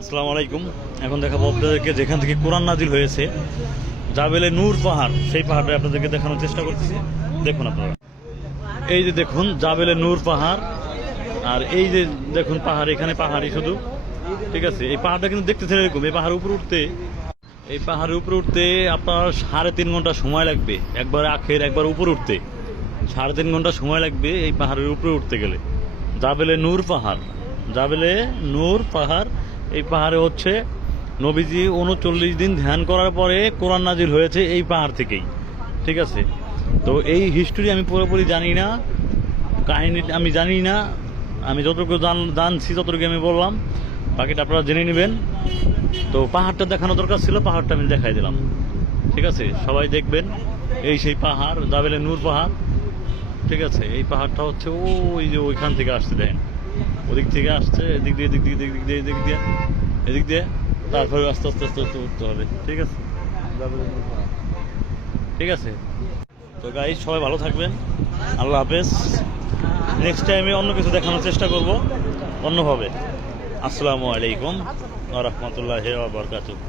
আসসালামু আলাইকুম। এখন দেখাবো আপনাদেরকে যেখান থেকে কোরআন নাজিল হয়েছে, জাবেলে নূর পাহাড়, সেই পাহাড়টা আপনাদেরকে দেখানোর চেষ্টা করতেছি। দেখুন আপনারা, এই যে দেখুন জাবেলে নূর পাহাড়, আর এই যে দেখুন পাহাড়, এখানে পাহাড়ই শুধু, ঠিক আছে। এই পাহাড়টা কিন্তু দেখতেছেন এরকম, এই পাহাড়ের উপরে উঠতে আপনার 3.5 ঘন্টা সময় লাগবে, একবার আখের একবার উপরে উঠতে 3.5 ঘন্টা সময় লাগবে এই পাহাড়ের উপরে উঠতে গেলে। জাবেলে নূর পাহাড়, জাবেলে নূর পাহাড়, এই পাহাড়ে হচ্ছে নবীজি 39 দিন ধ্যান করার পরে কোরআন নাজিল হয়েছে এই পাহাড় থেকেই, ঠিক আছে। তো এই হিস্টোরি আমি পুরোপুরি জানি না, কাহিনী আমি জানি না, আমি যতটুকু জানছি ততটুকু আমি বললাম, বাকিটা আপনারা জেনে নেবেন। তো পাহাড়টা দেখানো দরকার ছিল, পাহাড়টা আমি দেখাই দিলাম, ঠিক আছে। সবাই দেখবেন, এই সেই পাহাড় জাবেলে নূর পাহাড়, ঠিক আছে। এই পাহাড়টা হচ্ছে ওই যে ওইখান থেকে আসছে, দেখেন ওদিক থেকে আসছে, এদিক দিয়ে এদিক দিয়ে এদিক দিয়ে এদিক দিয়ে এদিক দিয়ে, তারপরে আস্তে আস্তে আস্তে আস্তে উঠতে হবে, ঠিক আছে। ঠিক আছে, তো গাইস সবাই ভালো থাকবেন, আল্লাহ হাফেজ। নেক্সট টাইমে অন্য কিছু দেখানোর চেষ্টা করব অন্যভাবে। আসসালামু আলাইকুম ওয়া রাহমাতুল্লাহি ওয়া বারাকাতুহু।